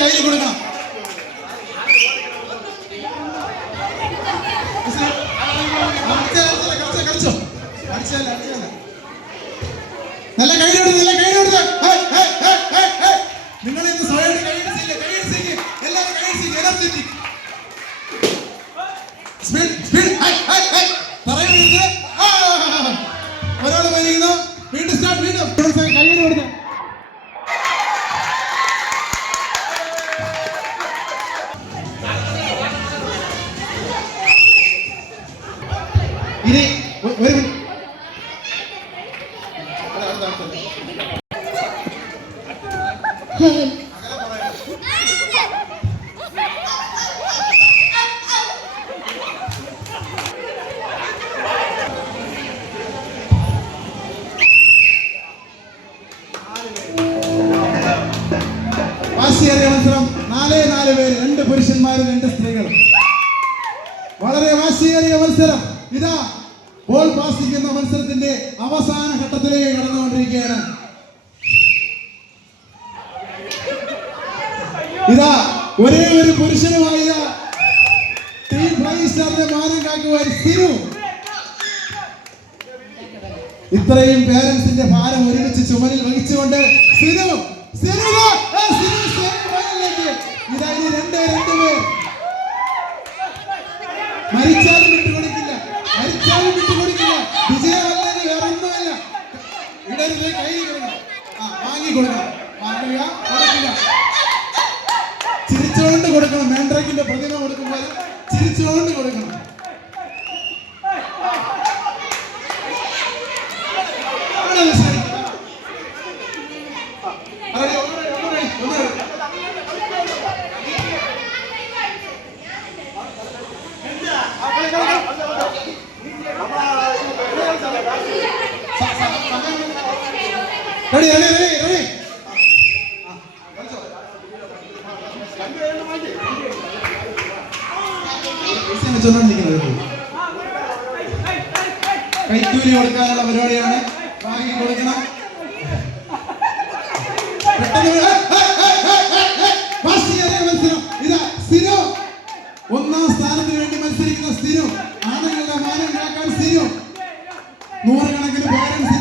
കയ്യിൽ കൊടുക്കണം. നല്ല കൈയ്യെടുത്ത് നിങ്ങൾ ഇന്ന് സ്വയം കൈയടിച്ചില്ല. എല്ലാവരും കൈയടിച്ചില്ല. എനർജറ്റിക് സ്പീഡ് പറയുന്നത് ഒരാൾ വരികയോ വീണ്ടും സ്റ്റാർട്ട്. വീണ്ടും കൈയ്യടി കൊടുത്ത് ഇനി ഒരു വാശിയേറിയ മത്സരം. 4 പേര്, 2 പുരുഷന്മാരും 2 സ്ത്രീകളും. വളരെ വാശിയേറിയ മത്സരം. ഇതാ ബോൾ പാസ് ചെയ്യുന്ന മത്സരത്തിന്റെ അവസാന ഘട്ടത്തിലേക്ക് കടന്നുകൊണ്ടിരിക്കുകയാണ്. ഇതാ ഒരേ ഒരു പുരുഷനുമായി ടീം ഫൈവ് സ്റ്റാറിന്റെ മാനം കാക്കുവാൻ സിനു. ഇത്രയും പേരൻസിന്റെ ഭാരം ഒരുമിച്ച് ചുമലിൽ വഹിച്ചുകൊണ്ട് സിനു ഇതാ ഇനി 2 പേർ. മരിച്ചാലും വിട്ടുകൊടുക്കില്ല. വിജയമല്ലെങ്കിൽ വേറെ ഒന്നുമില്ല. ഇടരുത്, കൈ കൊടുക്കണം. വാങ്ങി കൊടുക്കണം. കൊടുക്കില്ല. ചിരിച്ചുകൊണ്ട് കൊടുക്കണം. മാൻഡ്രേക്കിന്റെ പ്രതിമ കൊടുക്കുമ്പോൾ ചിരിച്ചുകൊണ്ട് കൊടുക്കണം. കൈക്കൂലി കൊടുക്കാനുള്ള പരിപാടിയാണ്. വാങ്ങി കൊടുക്കണം. മത്സരം. ഇതാ സിനു, 1ാം സ്ഥാനത്തിന് വേണ്ടി മത്സരിക്കുന്ന സിനു. ആണുങ്ങളുടെ മാനം കാക്കാൻ സിനു. 100 കണക്കിന് പേരൻസ്